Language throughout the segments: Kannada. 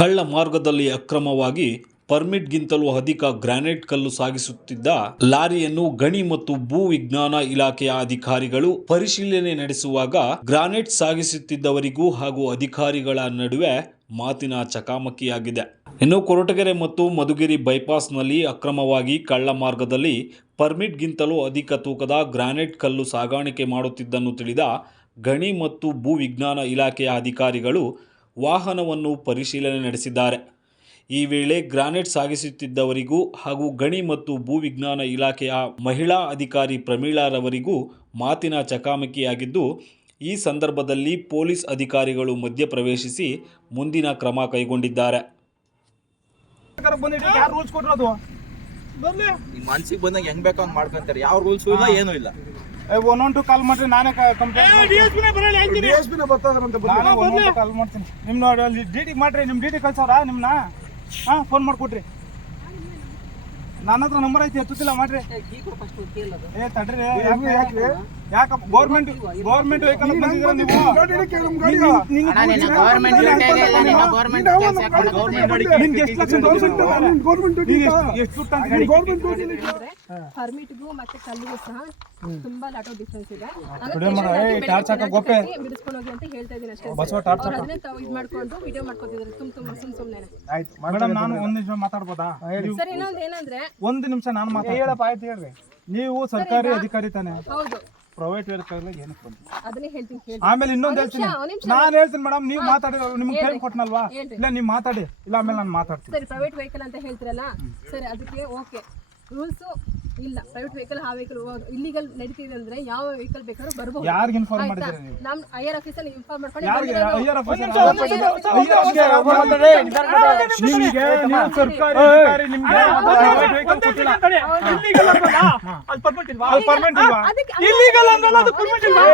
ಕಳ್ಳ ಮಾರ್ಗದಲ್ಲಿ ಅಕ್ರಮವಾಗಿ ಪರ್ಮಿಟ್ಗಿಂತಲೂ ಅಧಿಕ ಗ್ರಾನೈಟ್ ಕಲ್ಲು ಸಾಗಿಸುತ್ತಿದ್ದ ಲಾರಿಯನ್ನು ಗಣಿ ಮತ್ತು ಭೂ ವಿಜ್ಞಾನ ಇಲಾಖೆಯ ಅಧಿಕಾರಿಗಳು ಪರಿಶೀಲನೆ ನಡೆಸುವಾಗ ಗ್ರಾನೈಟ್ ಸಾಗಿಸುತ್ತಿದ್ದವರಿಗೂ ಹಾಗೂ ಅಧಿಕಾರಿಗಳ ನಡುವೆ ಮಾತಿನ ಚಕಾಮಕಿಯಾಗಿದೆ. ಇನ್ನು ಕೊರಟಗೆರೆ ಮತ್ತು ಮಧುಗಿರಿ ಬೈಪಾಸ್ನಲ್ಲಿ ಅಕ್ರಮವಾಗಿ ಕಳ್ಳ ಮಾರ್ಗದಲ್ಲಿ ಪರ್ಮಿಟ್ಗಿಂತಲೂ ಅಧಿಕ ತೂಕದ ಗ್ರಾನೈಟ್ ಕಲ್ಲು ಸಾಗಾಣಿಕೆ ಮಾಡುತ್ತಿದ್ದನ್ನು ತಿಳಿದ ಗಣಿ ಮತ್ತು ಭೂ ವಿಜ್ಞಾನ ಇಲಾಖೆಯ ಅಧಿಕಾರಿಗಳು ವಾಹನವನ್ನು ಪರಿಶೀಲನೆ ನಡೆಸಿದ್ದಾರೆ. ಈ ವೇಳೆ ಗ್ರಾನೈಟ್ ಸಾಗಿಸುತ್ತಿದ್ದವರಿಗೂ ಹಾಗೂ ಗಣಿ ಮತ್ತು ಭೂ ವಿಜ್ಞಾನ ಇಲಾಖೆಯ ಮಹಿಳಾ ಅಧಿಕಾರಿ ಪ್ರಮೀಳಾರವರಿಗೂ ಮಾತಿನ ಚಕಾಮಕಿಯಾಗಿದ್ದು, ಈ ಸಂದರ್ಭದಲ್ಲಿ ಪೊಲೀಸ್ ಅಧಿಕಾರಿಗಳು ಮಧ್ಯಪ್ರವೇಶಿಸಿ ಮುಂದಿನ ಕ್ರಮ ಕೈಗೊಂಡಿದ್ದಾರೆ. ಮನ್ಸಿಗೆ ಬಂದಾಗ ಹೆಂಗ್ ಬೇಕೋ ಮಾಡ್ಕೊಂತಾರೆ. ಯಾವ ರೂಲ್ಸ್ ಇಲ್ಲ, ಏನೂ ಇಲ್ಲ. ಒನ್ ಟು ಕಾಲ್ ಮಾಡ್ರಿ ನಾನೇ ಕಂಪ್ಲೇಂಟ್ ಕಾಲ್ ಮಾಡ್ತೀನಿ. ನಿಮ್ ನೋಡಿ ಅಲ್ಲಿ ಡಿ ಟಿ ಮಾಡ್ರಿ ನಿಮ್ ಡಿ ಡಿ ಕಳ್ಸವ್ರ ನಿಮ್ನ? ಹಾ ಫೋನ್ ಮಾಡ್ಕೊಟ್ರಿ ನನ್ನ ಹತ್ರ ನಂಬರ್ ಐತಿ ಎತ್ತುತ್ತಿಲ್ಲ ಮಾಡ್ರಿ. ಏ ತಡ್ರಿ ಯಾಕೆ ಯಾಕ? ಗೌರ್ಮೆಂಟ್ ಗೌರ್ಮೆಂಟ್ ವೆಹಿಕಲ್ ಬಂದಿದ್ದೀರಾ ನೀವು? ಅಣ್ಣ, ನಿನ್ನ ನಿನ್ನ government duty ಇದೆಯಲ್ಲ, ನಿನ್ನ government ಕೆಲ್ಸ ಯಾಕ್ ಮಾಡಕ್ ಎಷ್ಟು ಲಕ್ಷ ದುಡ್ಡು ನೀನು ಎಷ್ಟು- ಎಷ್ಟು ದುಡ್ಡು ತಂದಿದ್ದೀರಿ? ಪರ್ಮಿಟ್ಗೂ ಮತ್ತೆ ಕಲ್ಲಿಗೂ ಸಹ ತುಂಬಾ ಲಾಟ್ ಆಫ್ ಡಿಫ್ರೆನ್ಸ್ ಇದೆ. ಬಿಡು ಮಾಡು, ಏ, ಹಾಕೋ ಗೊಪ್ಪೆ. ಬಿಡಿಸ್ಕೊಂಡು ಹೋಗಿ ಅಂತ ಹೇಳ್ತಾ ಇದ್ದೀನಿ ಅಷ್ಟೇ. ಬಸವ ಟಾರ್ಚ್ ಅವ್ರು ಅದನ್ನೇ ತಾವು ಇದು ಮಾಡ್ಕೊಂಡು ವಿಡಿಯೋ ಮಾಡ್ಕೊತಿದ್ದಾರೆ. ತುಮ್ ತುಂಬ ಸುಮ್ ಸುಮ್ನೆ. ಆಯ್ತು ಮೇಡಮ್ ನಾನು ಒಂದ್ ನಿಮಿಷ ಮಾತಾಡ್ಬೋದಾ? ಸರ್ ಇನ್ನೊಂದು ಏನಂದ್ರೆ ಒಂದು ನಿಮಿಷ ನಾನು ಹೇಳಪ್ಪ ಆಯ್ತು ಹೇಳ್ರಿ. ನೀವು ಸರ್ಕಾರಿ ಅಧಿಕಾರಿ ತಾನೆ. ಹೌದು. ಪ್ರೈವೇಟ್ ವೆಹಿಕಲ್ ಏನಕ್ಕೆ ಅದನ್ನೇ ಹೇಳ್ತೀನಿ ಆಮೇಲೆ ಇನ್ನೊಂದು ಹೇಳ್ತೀನಿ. ನಾನು ಹೇಳ್ತೀನಿ ಮೇಡಮ್ ನೀವು ಮಾತಾಡಿ ನಿಮ್ಗೆ. ಟೈಮ್ ಕೊಟ್ಟನಲ್ವಾ ಇಲ್ಲ ನೀವು ಮಾತಾಡಿ. ಇಲ್ಲ ಆಮೇಲೆ ನಾನು ಮಾತಾಡ್ತೀನಿ. ಸರಿ ಪ್ರೈವೇಟ್ ವೆಹಿಕಲ್ ಅಂತ ಹೇಳ್ತಿರಲ್ಲ? ಸರಿ ಅದಕ್ಕೆ ಓಕೆ ರೂಲ್ಸು ಇಲ್ಲ ಪ್ರೈವೇಟ್ ವೆಹಿಕಲ್ ಆ ವೆಹಿಕಲ್ ಇಲ್ಲಿಗಲ್ ನಡೀತಿದೆ ಅಂದ್ರೆ ಯಾವ ವೆಹಿಕಲ್ ಬೇಕಾದ್ರೂ ಬರ್ಬೋದು. ಯಾರಿಗೆ ಇನ್ಫಾರ್ಮ್ ಮಾಡಿದ್ರೆ ನೀವು? ನಮ್ ಐಆರ್ ಆಫೀಸಲ್ಲಿ ಇನ್ಫಾರ್ಮ್ ಮಾಡ್ಕೊಂಡು. ನಿಮಗೆ ನೀವು ಸರ್ಕಾರಿ ಅಧಿಕಾರಿ ನಿಮಗೆ ಪ್ರೈವೇಟ್ ವೆಹಿಕಲ್ ಕೊಟ್ಟಿಲ್ಲ ಅಲ್ಲಿ permit ಇಲ್ವಾ? ಅದಕ್ಕೆ- ಏ, ಇಲ್ವಾ?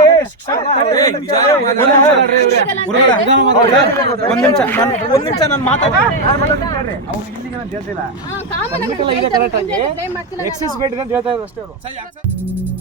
ಏ, ವಿಚಾರ ಮಾಡು. ಒಂದ್ ನಿಮಿಷ ಒಂದ್ ನಿಮಿಷ. ನಾನು ಒಂದ್ ನಿಮಿಷ ನಾನು ಮಾತಾಡ್ತೀನಿ. ಅವ್ರು ಹೇಳ್ತಿಲ್ಲ. ಹಾ, common ಆಗಿ ಹೇಳ್ತಾರೆ, ಆಗಿ. ಎಕ್ಸಿಸ್ ಬೇಡ ಅಂತ ಹೇಳ್ತಾ ಇದ್ರು ಅಷ್ಟೇ ಅವರು